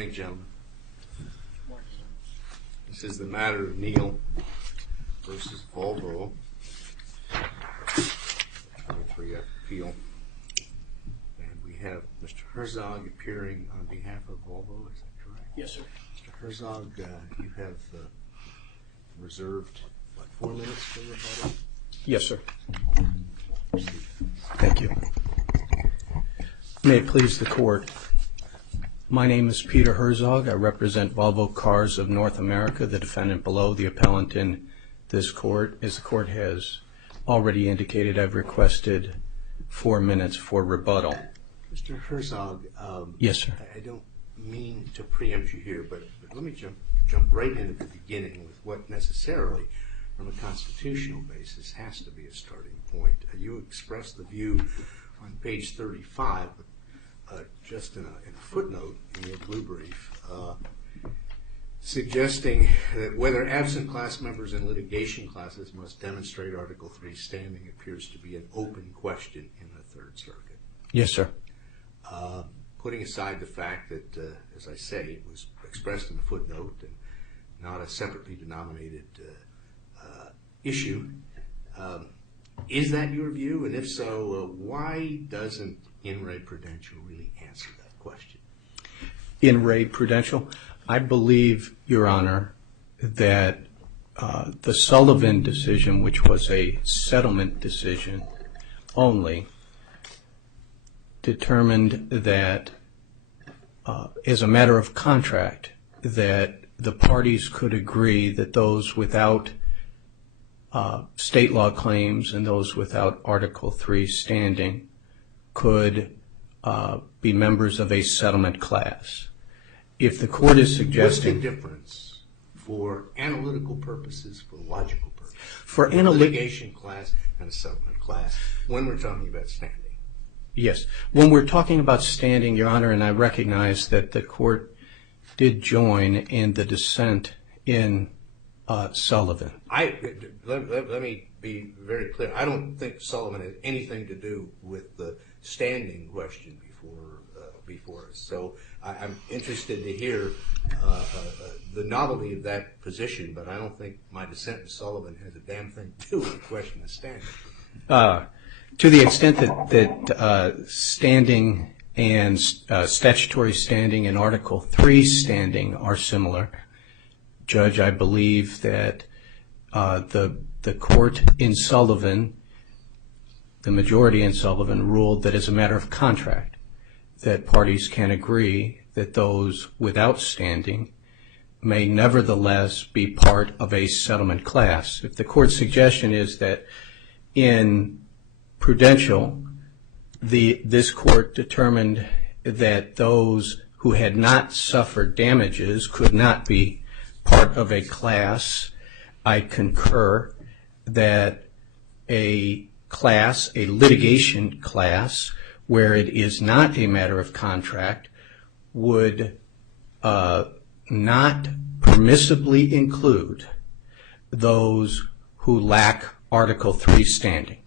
Morning, gentlemen. This is the matter of Neale versus Volvo. 23 appeal. And we have Mr. Herzog appearing on behalf of Volvo, is that correct? Yes, sir. Mr. Herzog, you have reserved, 4 minutes for rebuttal? Yes, sir. Proceed. Thank you. May it please the Court. My name is Peter Herzog. I represent Volvo Cars of North America, the defendant below, the appellant in this court. As the Court has already indicated, I've requested 4 minutes for rebuttal. Mr. Herzog, Yes, sir. I don't mean to preempt you here, but let me jump right in at the beginning with what necessarily, from a constitutional basis, has to be a starting point. You expressed the view on page 35, just in a footnote in your blue brief, suggesting that whether absent class members in litigation classes must demonstrate Article 3 standing appears to be an open question in the Third Circuit. Yes, sir. Putting aside the fact that, as I say, it was expressed in the footnote and not a separately denominated issue, is that your view? And if so, why doesn't In Re Prudential really answer that question? In Re Prudential, I believe, Your Honor, that the Sullivan decision, which was a settlement decision only, determined that, as a matter of contract, that the parties could agree that those without state law claims and those without Article 3 standing could be members of a settlement class. If the Court is suggesting... What's the difference for analytical purposes, for logical purposes, for a litigation class and a settlement class, when we're talking about standing? Yes. When we're talking about standing, Your Honor, and I recognize that the Court did join in the dissent in Sullivan. Let me be very clear. I don't think Sullivan has anything to do with the standing question before us. So I'm interested to hear the novelty of that position, but I don't think my dissent in Sullivan has a damn thing to do with the question of standing. To the extent that standing and statutory standing and Article 3 standing are similar, Judge, I believe that the Court in Sullivan, the majority in Sullivan, ruled that as a matter of contract, that parties can agree that those without standing may nevertheless be part of a settlement class. If the Court's suggestion is that in Prudential, this Court determined that those who had not suffered damages could not be part of a class, I concur that a class, a litigation class, where it is not a matter of contract, would not permissibly include those who lack Article 3 standing.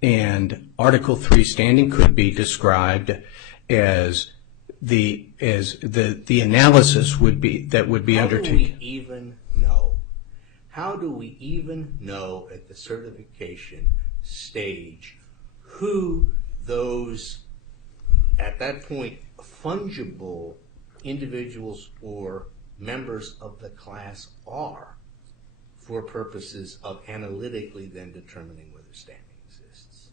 And Article 3 standing could be described as the analysis would be undertaken. How do we even know at the certification stage who those, at that point, fungible individuals or members of the class are for purposes of analytically then determining whether standing exists?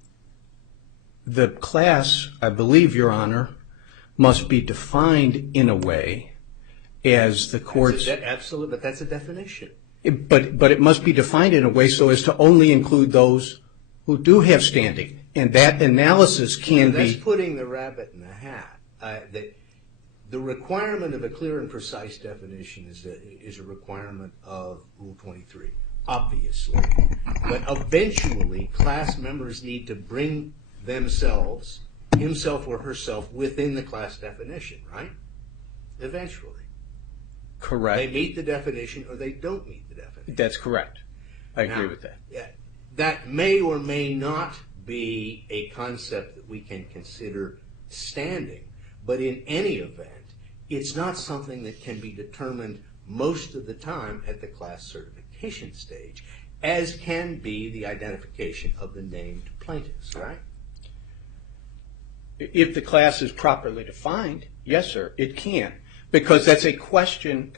The class, I believe, Your Honor, must be defined in a way as the Court's... Absolutely, but that's a definition. But it must be defined in a way so as to only include those who do have standing. And that analysis can be... That's putting the rabbit in the hat. The requirement of a clear and precise definition is a requirement of Rule 23, obviously. But eventually, class members need to bring themselves, himself or herself, within the class definition, right? Eventually. Correct. They meet the definition or they don't meet the definition. That's correct. I agree with that. That may or may not be a concept that we can consider standing, but in any event, it's not something that can be determined most of the time at the class certification stage, as can be the identification of the named plaintiffs, right? If the class is properly defined, yes, sir, it can. Because that's a question,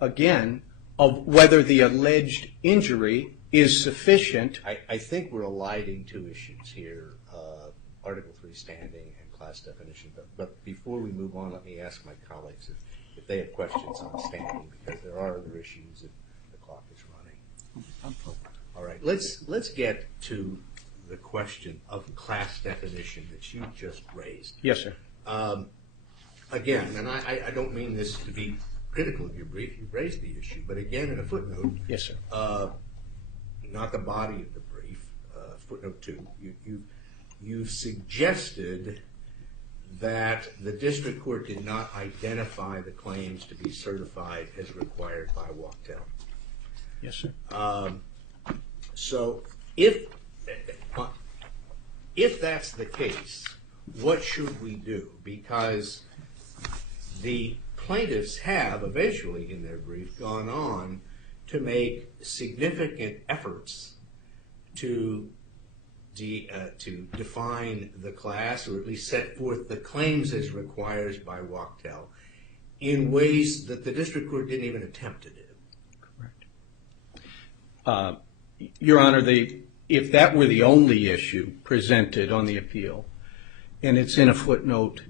again, of whether the alleged injury is sufficient. I think we're colliding two issues here, Article 3 standing and class definition. But before we move on, let me ask my colleagues if they have questions on standing, because there are other issues that the clock is running. All right, let's get to the question of class definition that you just raised. Yes, sir. Again, and I don't mean this to be critical of your brief, you've raised the issue, but again, in a footnote, Yes, sir. not the body of the brief, footnote 2, you've suggested that the district court did not identify the claims to be certified as required by Wachtell. Yes, sir. So if that's the case, what should we do? Because the plaintiffs have eventually in their brief gone on to make significant efforts to define the class, or at least set forth the claims as required by Wachtell, in ways that the district court didn't even attempt to do. Correct. Your Honor, if that were the only issue presented on the appeal, and it's in a footnote,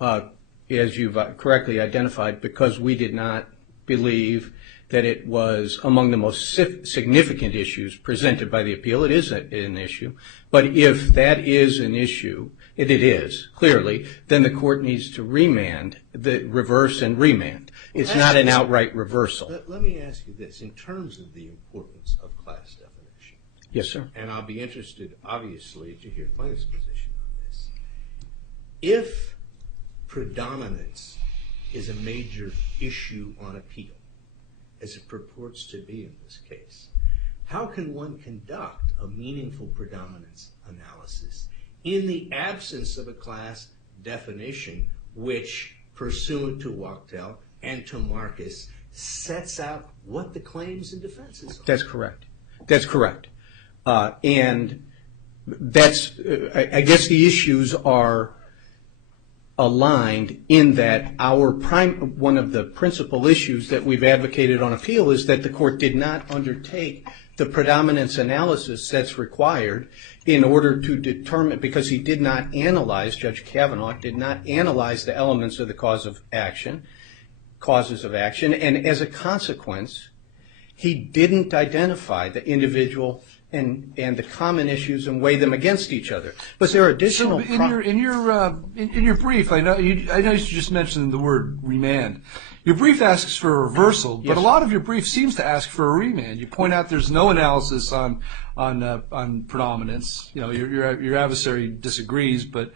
as you've correctly identified, because we did not believe that it was among the most significant issues presented by the appeal. It is an issue. But if that is an issue, and it is, clearly, then the court needs to reverse and remand. It's not an outright reversal. Let me ask you this, in terms of the importance of class definition. Yes, sir. And I'll be interested, obviously, to hear plaintiff's position on this. If predominance is a major issue on appeal, as it purports to be in this case, how can one conduct a meaningful predominance analysis in the absence of a class definition which, pursuant to Wachtell and to Marcus, sets out what the claims and defenses are? That's correct. That's correct. And that's, I guess the issues are aligned in that one of the principal issues that we've advocated on appeal is that the court did not undertake the predominance analysis that's required in order to determine, because he did not analyze, Judge Kavanaugh did not analyze the elements of the causes of action, and as a consequence, he didn't identify the individual and the common issues and weigh them against each other. But there are additional. So in your brief, I know you just mentioned the word remand. Your brief asks for a reversal, but Yes. a lot of your brief seems to ask for a remand. You point out there's no analysis on predominance. You know, your adversary disagrees, but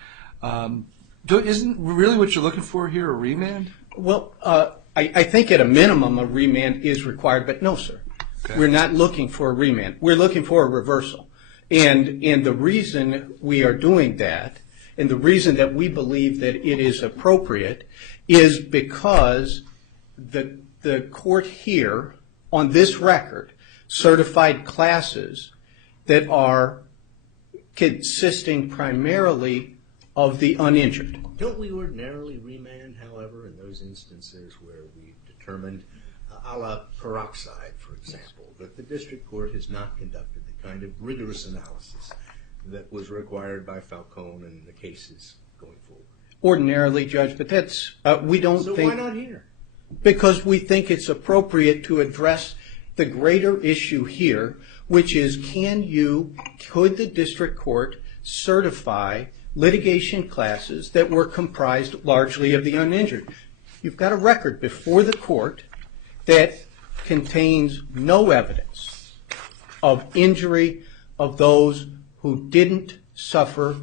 isn't really what you're looking for here a remand? Well, I think at a minimum a remand is required, but no, sir. Okay. We're not looking for a remand. We're looking for a reversal. And the reason we are doing that, and the reason that we believe that it is appropriate, is because the court here, on this record, certified classes that are consisting primarily of the uninjured. Don't we ordinarily remand, however, in those instances where we've determined, a la peroxide, for example, that the district court has not conducted the kind of rigorous analysis that was required by Falcone and the cases going forward? Ordinarily, Judge, but that's, we don't think. So why not here? Because we think it's appropriate to address the greater issue here, which is could the district court certify litigation classes that were comprised largely of the uninjured? You've got a record before the court that contains no evidence of injury of those who didn't suffer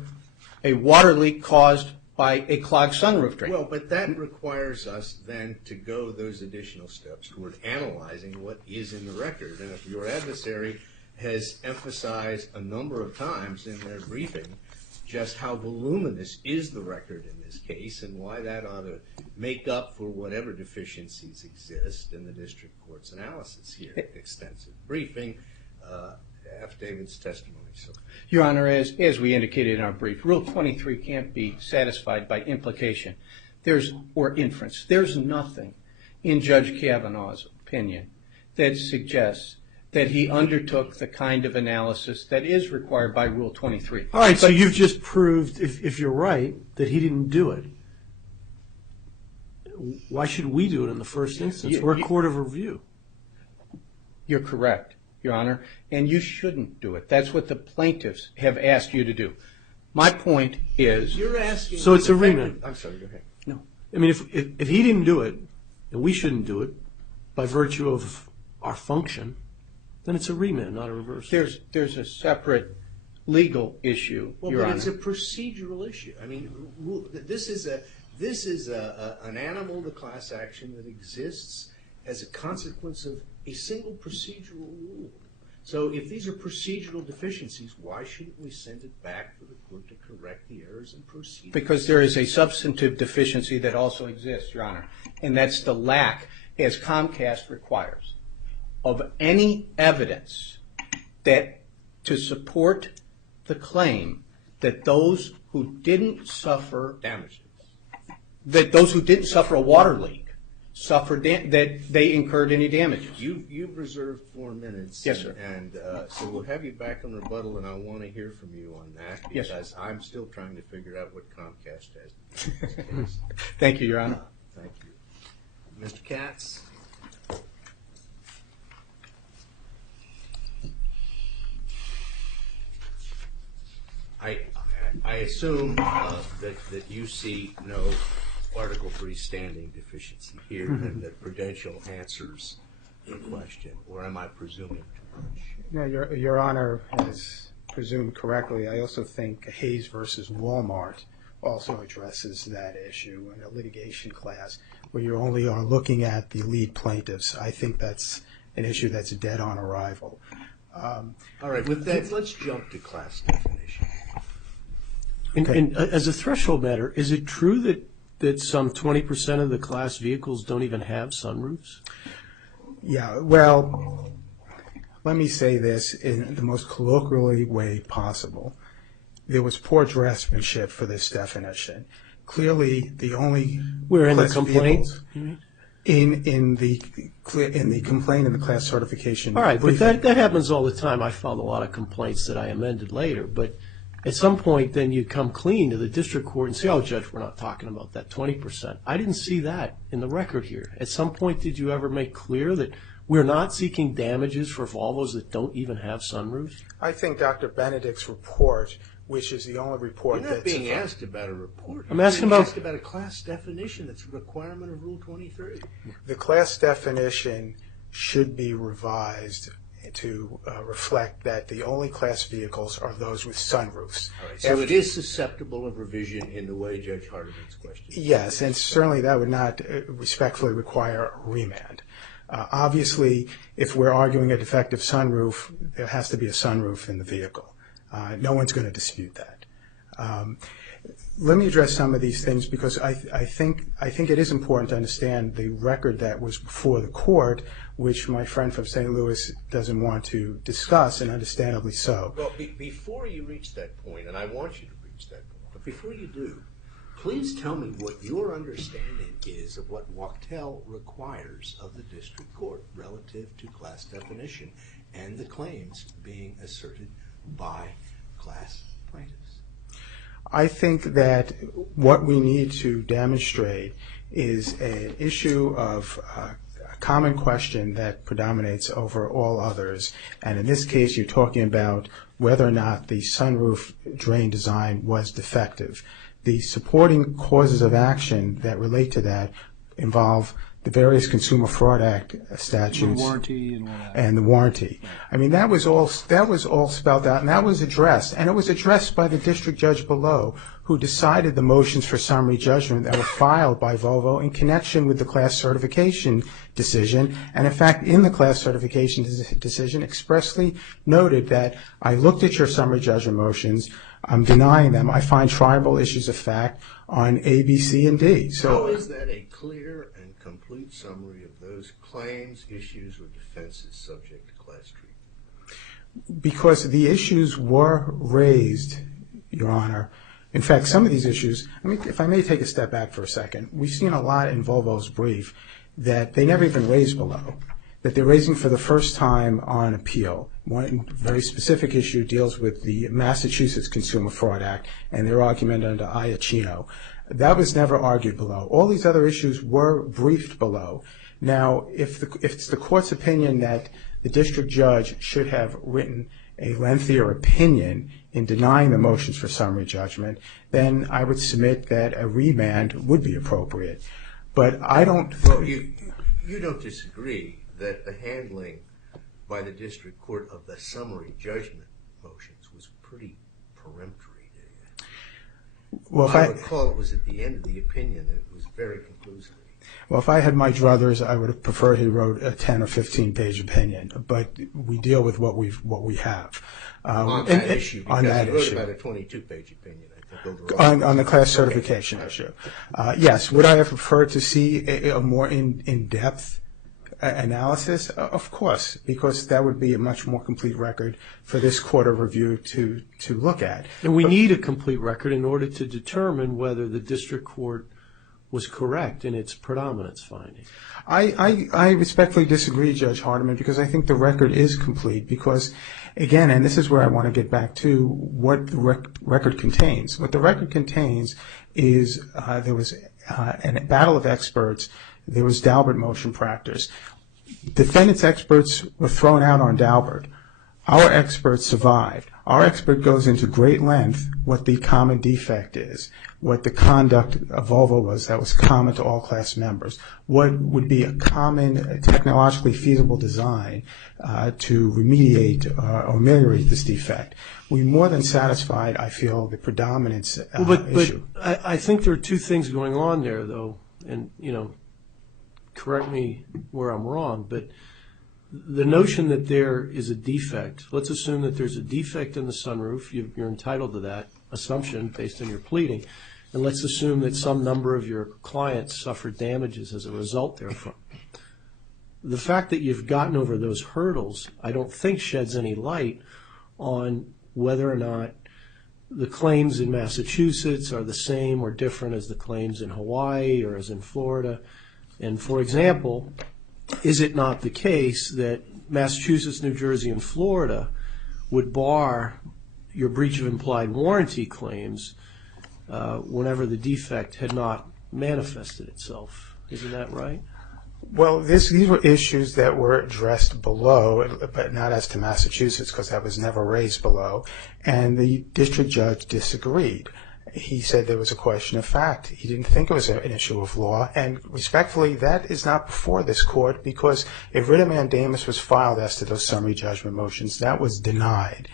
a water leak caused by a clogged sunroof drain. Well, but that requires us then to go those additional steps toward analyzing what is in the record. And if your adversary has emphasized a number of times in their briefing just how voluminous is the record in this case and why that ought to make up for whatever deficiencies exist in the district court's analysis here. Extensive briefing, affidavits, testimony. So. Your Honor, as we indicated in our brief, Rule 23 can't be satisfied by implication or inference. There's nothing in Judge Kavanaugh's opinion that suggests that he undertook the kind of analysis that is required by Rule 23. All right, so you've just proved, if you're right, that he didn't do it. Why should we do it in the first instance? We're a court of review. You're correct, Your Honor, and you shouldn't do it. That's what the plaintiffs have asked you to do. My point is... You're asking... So it's a remand. I'm sorry, go ahead. No. I mean, if he didn't do it, and we shouldn't do it, by virtue of our function, then it's a remand, not a reversal. There's a separate legal issue, Your Honor. But it's a procedural issue. I mean, this is an animal, the class action, that exists as a consequence of a single procedural rule. So if these are procedural deficiencies, why shouldn't we send it back for the court to correct the errors and proceed? Because there is a substantive deficiency that also exists, Your Honor, and that's the lack, as Comcast requires, of any evidence that to support the claim that those who didn't suffer damages, that those who didn't suffer a water leak suffered that they incurred any damages. You've reserved 4 minutes. Yes, sir. And so we'll have you back on rebuttal, and I want to hear from you on that because Yes, sir. I'm still trying to figure out what Comcast has. Thank you, Your Honor. Thank you. Mr. Katz? I assume that you see no Article 3 standing deficiency here and that Prudential answers the question, or am I presuming too much? No, Your Honor has presumed correctly. I also think Hayes versus Walmart also addresses that issue in a litigation class where you only are looking at the lead plaintiffs. I think that's an issue that's dead on arrival. All right, with that, let's jump to class definition. Okay. And as a threshold matter, is it true that some 20% of the class vehicles don't even have sunroofs? Yeah, well, let me say this in the most colloquially way possible. There was poor draftsmanship for this definition. Clearly, the only We're in the class complaint? vehicles in the complaint and the class certification. All right, but that happens all the time. I filed a lot of complaints that I amended later, but at some point, then you come clean to the district court and say, oh, Judge, we're not talking about that 20%. I didn't see that in the record here. At some point, did you ever make clear that we're not seeking damages for Volvos that don't even have sunroofs? I think Dr. Benedict's report, which is the only report You're not being asked about a report. I'm asking You're about... asked about a class definition. That's a requirement of Rule 23. The class definition should be revised to reflect that the only class vehicles are those with sunroofs. All right, so it is susceptible of revision in the way Judge Hardiman's question. Yes, and certainly that would not respectfully require a remand. Obviously, if we're arguing a defective sunroof, there has to be a sunroof in the vehicle. No one's going to dispute that. Let me address some of these things because I think it is important to understand the record that was before the court, which my friend from St. Louis doesn't want to discuss, and understandably so. Well, before you reach that point, and I want you to reach that point, but before you do, please tell me what your understanding is of what Wachtel requires of the district court relative to class definition and the claims being asserted by class plaintiffs. I think that what we need to demonstrate is an issue of a common question that predominates over all others, and in this case you're talking about whether or not the sunroof drain design was defective. The supporting causes of action that relate to that involve the various Consumer Fraud Act statutes, The warranty and all that. and the warranty. I mean, that was all spelled out, and that was addressed, and it was addressed by the district judge below, who decided the motions for summary judgment that were filed by Volvo in connection with the class certification decision, and in fact, in the class certification decision, expressly noted that I looked at your summary judgment motions, I'm denying them. I find tribal issues of fact on A, B, C, and D. How is that a clear and complete summary of those claims, issues, or defenses subject to class treatment? Because the issues were raised, Your Honor. In fact, some of these issues, if I may take a step back for a second, we've seen a lot in Volvo's brief that they never even raised below, that they're raising for the first time on appeal. One very specific issue deals with the Massachusetts Consumer Fraud Act and their argument under Iacchino. That was never argued below. All these other issues were briefed below. Now, if it's the court's opinion that the district judge should have written a lengthier opinion in denying the motions for summary judgment, then I would submit that a remand would be appropriate. But I don't... Well, you don't disagree that the handling by the district court of the summary judgment motions was pretty peremptory, do you? Well, I recall it was at the end of the opinion, and it was very conclusive. Well, if I had my druthers, I would have preferred he wrote a 10 or 15-page opinion. But we deal with what we have On that issue, because he wrote about a 22-page opinion, I think, overall. On the class certification issue. Yes. Would I have preferred to see a more in-depth analysis? Of course, because that would be a much more complete record for this court of review to look at. And we need a complete record in order to determine whether the district court was correct in its predominance finding. I respectfully disagree, Judge Hardiman, because I think the record is complete. Because, again, and this is where I want to get back to what the record contains. What the record contains is there was a battle of experts. There was Daubert motion practice. Defendants' experts were thrown out on Daubert. Our expert survived. Our expert goes into great length what the common defect is, what the conduct of Volvo was that was common to all class members, what would be a common technologically feasible design to remediate or ameliorate this defect. We more than satisfied, I feel, the predominance issue. But I think there are two things going on there, though, and, correct me where I'm wrong, but the notion that there is a defect, let's assume that there's a defect in the sunroof. You're entitled to that assumption based on your pleading. And let's assume that some number of your clients suffered damages as a result therefrom. The fact that you've gotten over those hurdles, I don't think sheds any light on whether or not the claims in Massachusetts are the same or different as the claims in Hawaii or as in Florida. And, for example, is it not the case that Massachusetts, New Jersey, and Florida would bar your breach of implied warranty claims whenever the defect had not manifested itself? Isn't that right? Well, these were issues that were addressed below, but not as to Massachusetts, because that was never raised below. And the district judge disagreed. He said there was a question of fact. He didn't think it was an issue of law. And respectfully, that is not before this court, because if writ of mandamus was filed as to those summary judgment motions, that was denied.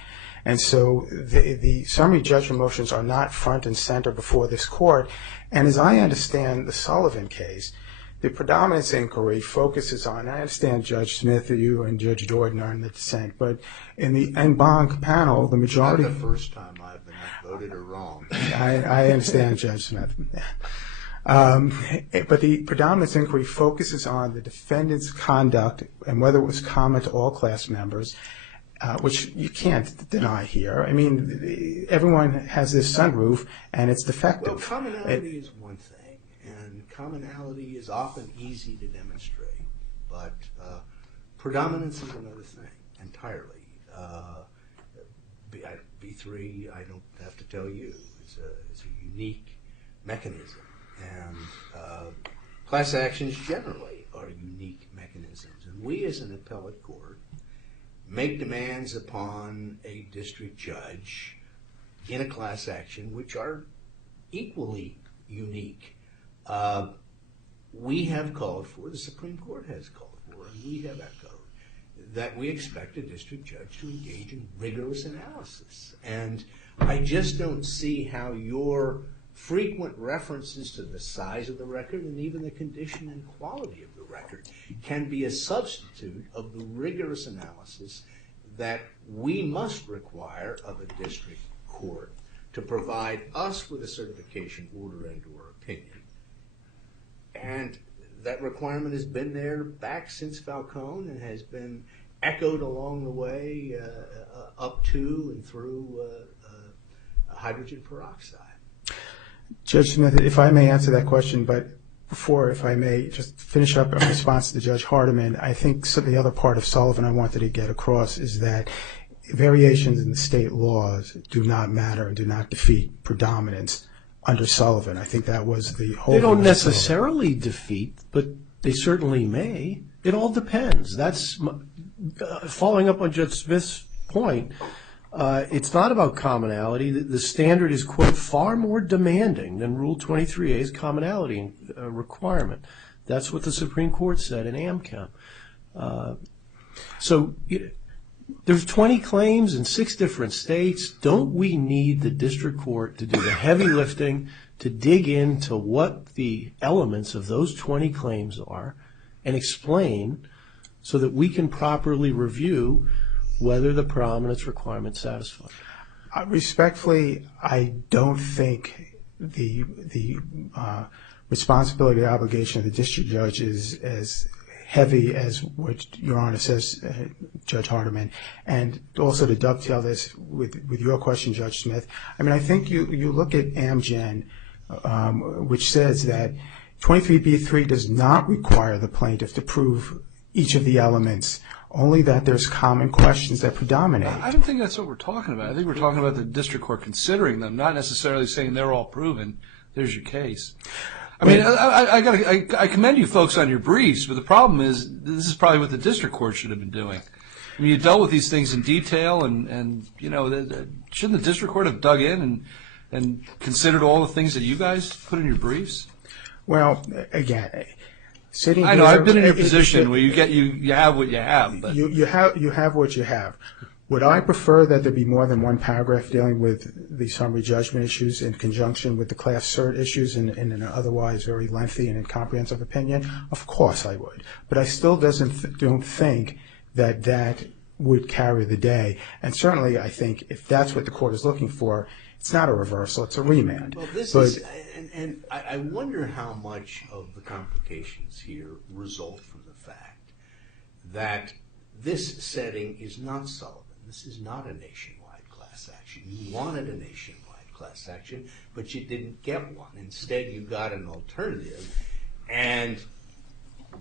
And so the summary judgment motions are not front and center before this court. And as I understand the Sullivan case, the predominance inquiry focuses on, I understand Judge Smith, you and Judge Jordan are in the dissent, but in the en banc panel, the majority... Not the first time I've been voted or wrong. I understand, Judge Smith. But the predominance inquiry focuses on the defendant's conduct and whether it was common to all class members, which you can't deny here. I mean, everyone has this sunroof, and it's defective. Well, commonality is one thing, and commonality is often easy to demonstrate, but predominance is another thing entirely. B3, I don't have to tell you, it's a unique mechanism, and class actions generally are unique mechanisms. And we as an appellate court make demands upon a district judge in a class action which are equally unique. We have called for, the Supreme Court has called for, and we have echoed, that we expect a district judge to engage in rigorous analysis. And I just don't see how your frequent references to the size of the record and even the condition and quality of the record can be a substitute of the rigorous analysis that we must require of a district court to provide us with a certification order and or opinion. And that requirement has been there back since Falcone and has been echoed along the way up to and through hydrogen peroxide. Judge Smith, if I may answer that question, but before, if I may, just finish up in response to Judge Hardiman, I think the other part of Sullivan I wanted to get across is that variations in the state laws do not matter and do not defeat predominance under Sullivan. I think that was the whole. They don't necessarily defeat, but they certainly may. It all depends. That's following up on Judge Smith's point. It's not about commonality. The standard is, quote, far more demanding than Rule 23A's commonality requirement. That's what the Supreme Court said in Amchem. So there's 20 claims in 6 different states. Don't we need the district court to do the heavy lifting, to dig into what the elements of those 20 claims are and explain so that we can properly review whether the predominance requirement is satisfied? Respectfully, I don't think the responsibility or obligation of the district judge is as heavy as what Your Honor says, Judge Hardiman. And also to dovetail this with your question, Judge Smith, I mean, I think you look at Amgen, which says that 23B3 does not require the plaintiff to prove each of the elements, only that there's common questions that predominate. I don't think that's what we're talking about. I think we're talking about the district court considering them, not necessarily saying they're all proven. There's your case. I mean, I commend you folks on your briefs, but the problem is this is probably what the district court should have been doing. I mean, you dealt with these things in detail, and you know, shouldn't the district court have dug in and considered all the things that you guys put in your briefs? Well, again, sitting I know here, I've been in your position where you have what you have. But. You have what you have. Would I prefer that there be more than one paragraph dealing with the summary judgment issues in conjunction with the class cert issues in an otherwise very lengthy and incomprehensive opinion? Of course I would. But I still don't think that would carry the day. And certainly I think if that's what the court is looking for, it's not a reversal, it's a remand. Well, and I wonder how much of the complications here result from the fact that this setting is not Sullivan. This is not a nationwide class action. You wanted a nationwide class action, but you didn't get one. Instead, you got an alternative. And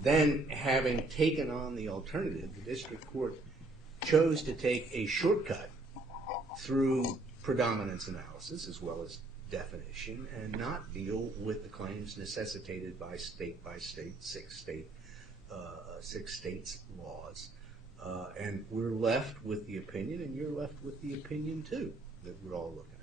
then having taken on the alternative, the district court chose to take a shortcut through predominance analysis as well as definition and not deal with the claims necessitated by state, 6 states' laws. And we're left with the opinion, and you're left with the opinion, too, that we're all looking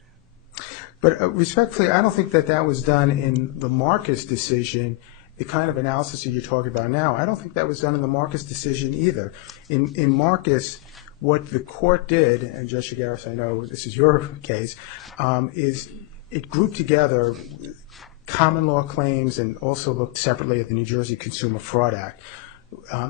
at. But respectfully, I don't think that was done in the Marcus decision, the kind of analysis that you're talking about now. I don't think that was done in the Marcus decision either. In Marcus, what the court did, and Judge Chigaris, I know this is your case, is it grouped together common law claims and also looked separately at the New Jersey Consumer Fraud Act.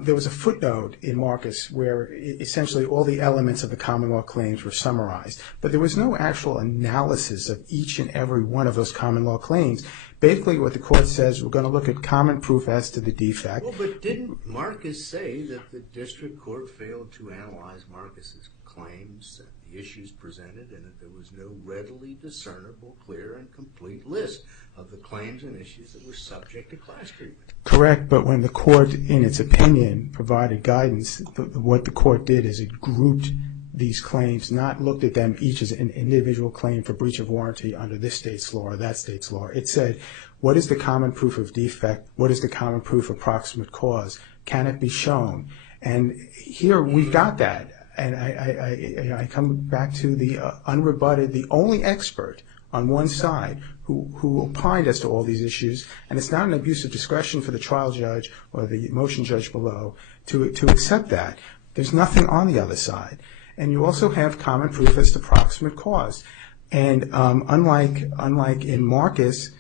There was a footnote in Marcus where essentially all the elements of the common law claims were summarized, but there was no actual analysis of each and every one of those common law claims. Basically what the court says, we're going to look at common proof as to the defect. Well, but didn't Marcus say that the district court failed to analyze Marcus's claims and the issues presented, and that there was no readily discernible, clear, and complete list of the claims and issues that were subject to class treatment? Correct, but when the court, in its opinion, provided guidance, what the court did is it grouped these claims, not looked at them each as an individual claim for breach of warranty under this state's law or that state's law. It said, what is the common proof of defect? What is the common proof of proximate cause? Can it be shown? And here we've got that. And I come back to the unrebutted, the only expert on one side who opined as to all these issues, and it's not an abuse of discretion for the trial judge or the motion judge below to accept that. There's nothing on the other side. And you also have common proof as to proximate cause. And unlike in Marcus,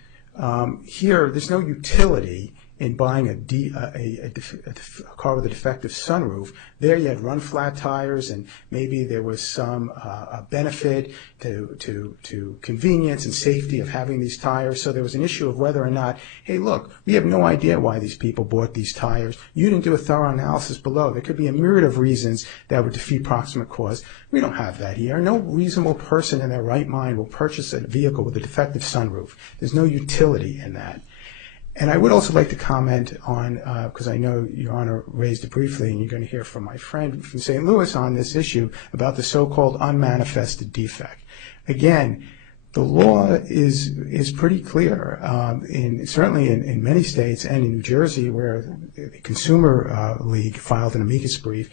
here there's no utility in buying a car with a defective sunroof. There you had run flat tires, and maybe there was some benefit to convenience and safety of having these tires. So there was an issue of whether or not, hey, look, we have no idea why these people bought these tires. You didn't do a thorough analysis below. There could be a myriad of reasons that would defeat proximate cause. We don't have that here. No reasonable person in their right mind will purchase a vehicle with a defective sunroof. There's no utility in that. And I would also like to comment on, because I know Your Honor raised it briefly, and you're going to hear from my friend from St. Louis on this issue about the so-called unmanifested defect. Again, the law is pretty clear, certainly in many states and in New Jersey, where the Consumer League filed an amicus brief.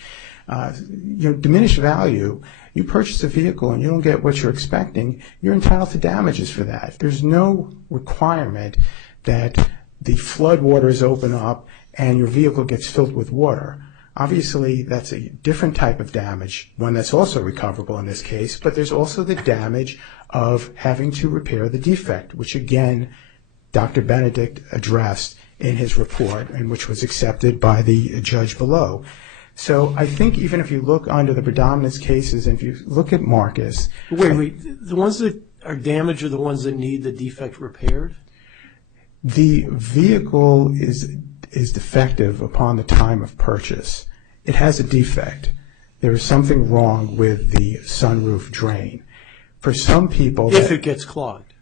Diminished value, you purchase a vehicle and you don't get what you're expecting, you're entitled to damages for that. There's no requirement that the flood waters open up and your vehicle gets filled with water. Obviously, that's a different type of damage, one that's also recoverable in this case, but there's also the damage of having to repair the defect, which again, Dr. Benedict addressed in his report and which was accepted by the judge below. So I think even if you look under the predominance cases, and if you look at Marcus... Wait, the ones that are damaged are the ones that need the defect repaired? The vehicle is defective upon the time of purchase. It has a defect. There is something wrong with the sunroof drain. For some people... If it gets clogged,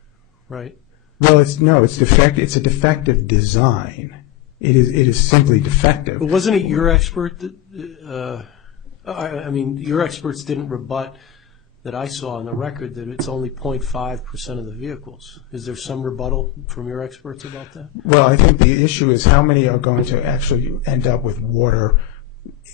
right? Well, it's defective. It's a defective design. It is simply defective. But wasn't it your expert that... your experts didn't rebut that I saw in the record that it's only 0.5% of the vehicles. Is there some rebuttal from your experts about that? Well, I think the issue is how many are going to actually end up with water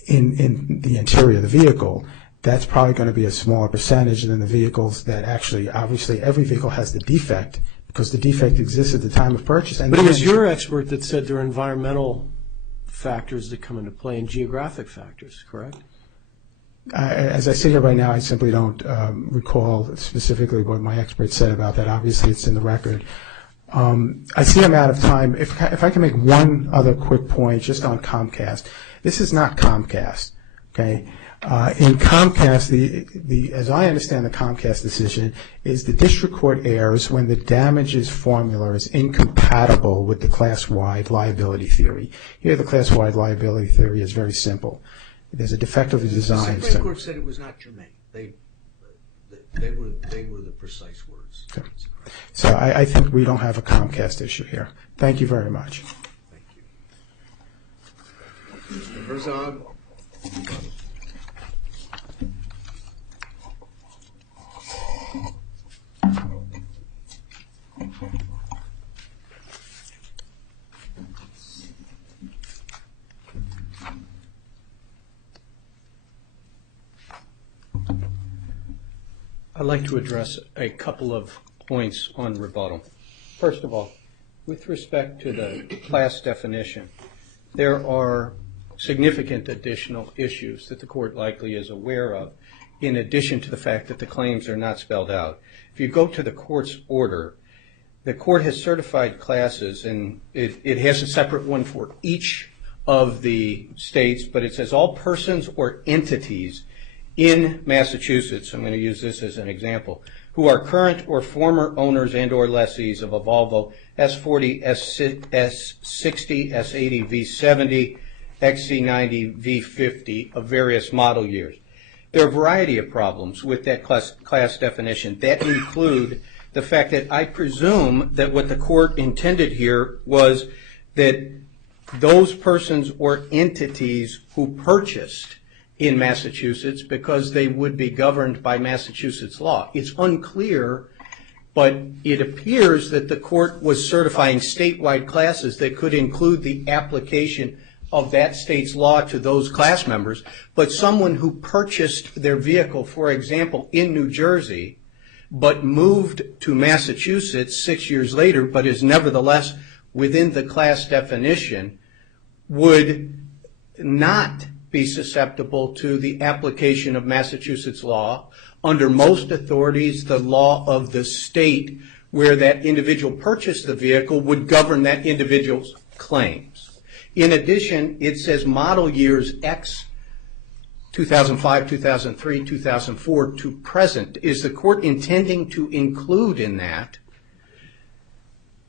in the interior of the vehicle. That's probably going to be a smaller percentage than the vehicles that actually, obviously, every vehicle has the defect because the defect exists at the time of purchase. But it was your expert that said there are environmental factors that come into play and geographic factors, correct? As I sit here right now, I simply don't recall specifically what my expert said about that. Obviously, it's in the record. I see I'm out of time. If I can make one other quick point just on Comcast. This is not Comcast, okay? In Comcast, as I understand the Comcast decision, is the district court errs when the damages formula is incompatible with the class-wide liability theory. Here, the class-wide liability theory is very simple. There's a defectively designed... The Supreme Court said it was not germane. They were the precise words. Okay. So I think we don't have a Comcast issue here. Thank you very much. Thank you. Mr. Herzog. I'd like to address a couple of points on rebuttal. First of all, with respect to the class definition, there are significant additional issues that the court likely is aware of, in addition to the fact that the claims are not spelled out. If you go to the court's order, the court has certified classes, and it has a separate one for each of the states, but it says all persons or entities in Massachusetts, I'm going to use this as an example, who are current or former owners and or lessees of a Volvo S40, S60, S80, V70, XC90, V50 of various model years. There are a variety of problems with that class definition that include the fact that I presume that what the court intended here was that those persons or entities who purchased in Massachusetts because they would be governed by Massachusetts law. It's unclear, but it appears that the court was certifying statewide classes that could include the application of that state's law to those class members, but someone who purchased their vehicle, for example, in New Jersey, but moved to Massachusetts 6 years later, but is nevertheless within the class definition, would not be susceptible to the application of Massachusetts law. Under most authorities, the law of the state where that individual purchased the vehicle would govern that individual's claims. In addition, it says model years X, 2005, 2003, 2004 to present. Is the court intending to include in that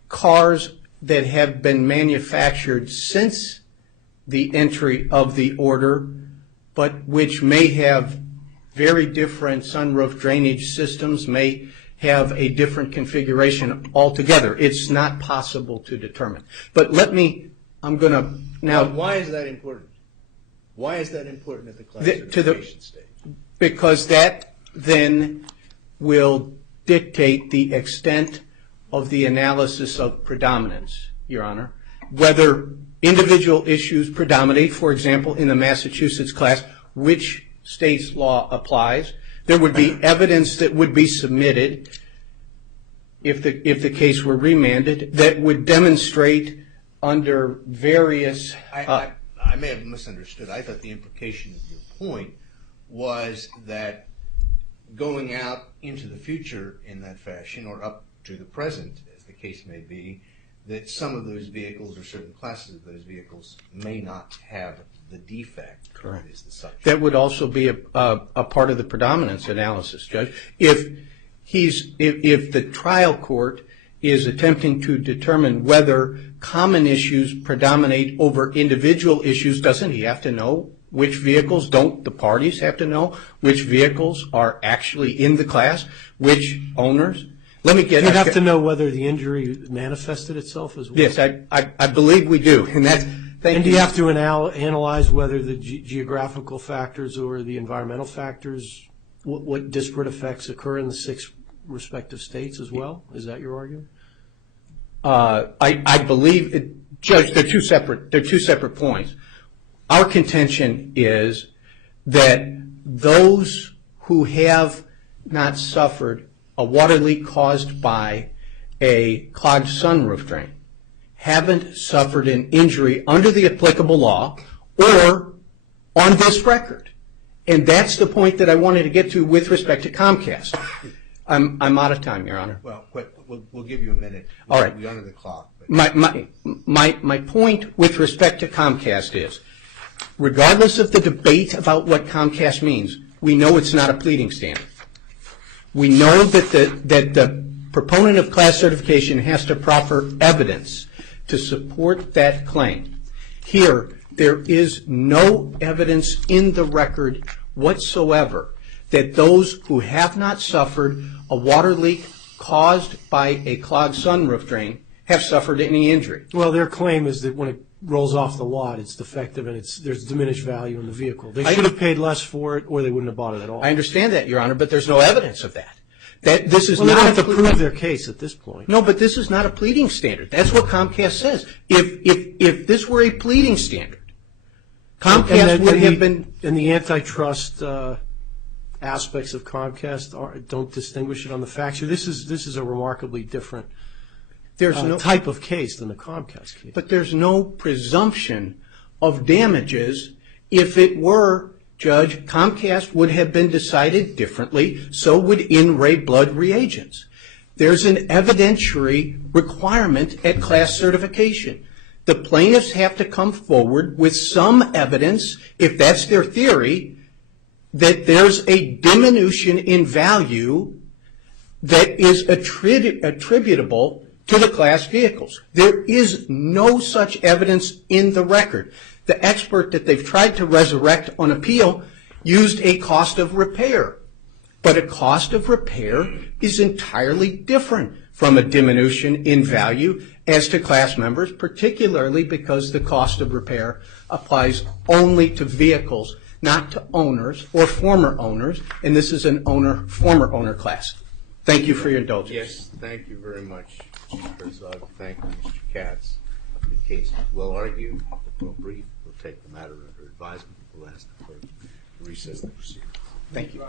cars that have been manufactured since the entry of the order, but which may have very different sunroof drainage systems, may have a different configuration altogether? It's not possible to determine. But I'm going to now... Why is that important? Why is that important at the class certification stage? Because that then will dictate the extent of the analysis of predominance, Your Honor. Whether individual issues predominate, for example, in the Massachusetts class, which state's law applies. There would be evidence that would be submitted if the case were remanded that would demonstrate under various... I may have misunderstood. I thought the implication of your point was that going out into the future in that fashion, or up to the present, as the case may be, that some of those vehicles or certain classes of those vehicles may not have the defect. Correct. Is the subject. That would also be a part of the predominance analysis, Judge. If the trial court is attempting to determine whether common issues predominate over individual issues, doesn't he have to know which vehicles? Don't the parties have to know which vehicles are actually in the class, which owners? Let me get... You'd have to know whether the injury manifested itself as well. Yes, I believe we do. And that's... And do you have to analyze whether the geographical factors or the environmental factors, what disparate effects occur in the 6 respective states as well? Is that your argument? I believe, Judge, they're two separate points. Our contention is that those who have not suffered a water leak caused by a clogged sunroof drain haven't suffered an injury under the applicable law or on this record. And that's the point that I wanted to get to with respect to Comcast. I'm out of time, Your Honor. Well, we'll give you a minute. All right. We're under the clock. My point with respect to Comcast is, regardless of the debate about what Comcast means, we know it's not a pleading standard. We know that the proponent of class certification has to proffer evidence to support that claim. Here, there is no evidence in the record whatsoever that those who have not suffered a water leak caused by a clogged sunroof drain have suffered any injury. Well, their claim is that when it rolls off the lot, it's defective and there's diminished value in the vehicle. They should have paid less for it, or they wouldn't have bought it at all. I understand that, Your Honor, but there's no evidence of that. This is they not don't have to prove their case at this point. No, but this is not a pleading standard. That's what Comcast says. If this were a pleading standard, Comcast would have been... And the antitrust aspects of Comcast don't distinguish it on the facts. This is a remarkably different type of case than the Comcast case. But there's no presumption of damages. If it were, Judge, Comcast would have been decided differently, so would in-ray blood reagents. There's an evidentiary requirement at class certification. The plaintiffs have to come forward with some evidence, if that's their theory, that there's a diminution in value that is attributable to the class vehicles. There is no such evidence in the record. The expert that they've tried to resurrect on appeal used a cost of repair. But a cost of repair is entirely different from a diminution in value as to class members, particularly because the cost of repair applies only to vehicles, not to owners or former owners, and this is an former owner class. Thank you for your indulgence. Yes, thank you very much, Mr. Herzog. Thank you, Mr. Katz. The case is well argued. We'll brief. We'll take the matter under advisement. We'll ask the clerk to recess the proceedings. Thank you.